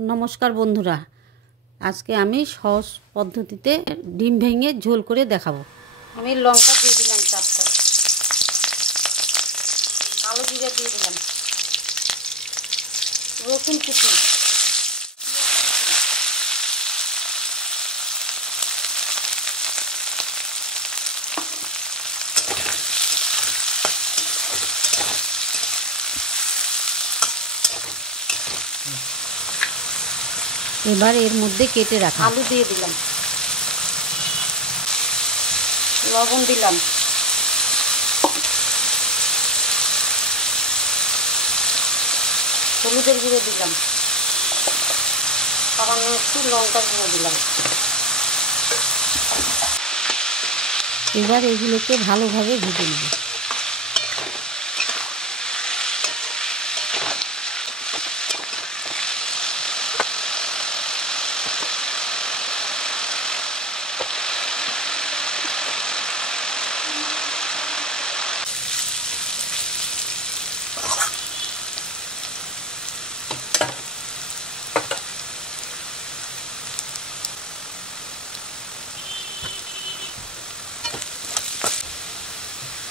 नमस्कार बंधुरा आज के आमी सहज पद्धतिते डिम भेंगे झोल करे देखाबो। आमी लंका दिए दिलाम चारटा, कालो जिरा दिए दिलाम, रसुन कुचि, एबार एर मध्य केटे रखा आलू दिए दिलाम, लवण दिलाम, हलुदेर गुঁড়ো दिलाम, सामान्य एकटु लंकार गुঁড়ো दिलाम। एबार एगुलोके भालोभाবে ভেজে নেব।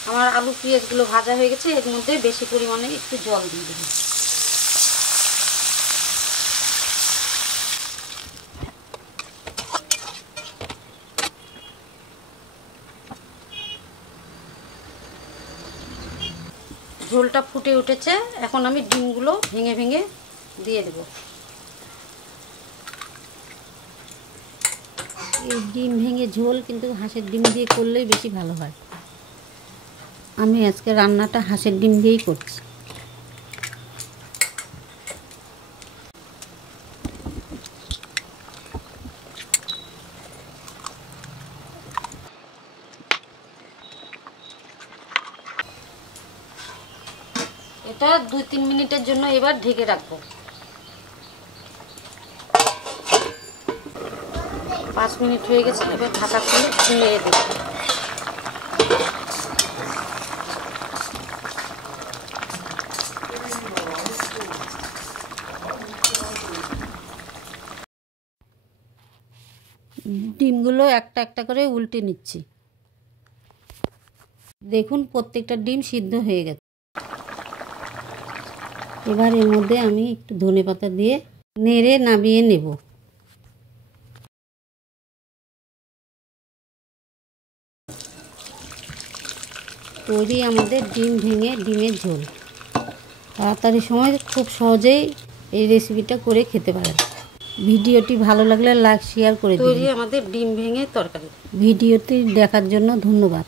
আমার আলু পেঁয়াজগুলো ভাজা হয়ে গেছে, এর মধ্যে বেশি পরিমাণে একটু জল দিয়ে দেব। ঝোলটা ফুটে উঠেছে, এখন আমি ডিমগুলো ভেঙে ভেঙে দিয়ে দেব। এই ডিম ভেঙে ঝোল কিন্তু হাঁসের ডিম দিয়ে করলেই বেশি ভালো হয়। আমি আজকে রান্নাটা হাঁসের ডিম দিয়েই করছি। এটা 2-3 মিনিটের জন্য এবার ঢেকে রাখবো। 5 মিনিট হয়ে গেছে, এবার ঢাকা খুলে নেড়ে দেব। ডিমগুলো একটা একটা করে উল্টে নিচ্ছি। দেখুন প্রত্যেকটা ডিম সিদ্ধ হয়ে গেছে। এবার এর মধ্যে আমি একটু ধনেপাতা দিয়ে নেড়ে নামিয়ে নেব। তৈরি আমাদের ডিম ভেঙে ডিমের ঝোল। তাড়াতাড়ি সময় খুব সহজেই এই রেসিপিটা করে খেতে পারেন। ভিডিওটি ভালো লাগলে লাইক শেয়ার করে দিন। তৈরি আমাদের ডিম ভেঙে তরকারি। ভিডিওটি দেখার জন্য ধন্যবাদ।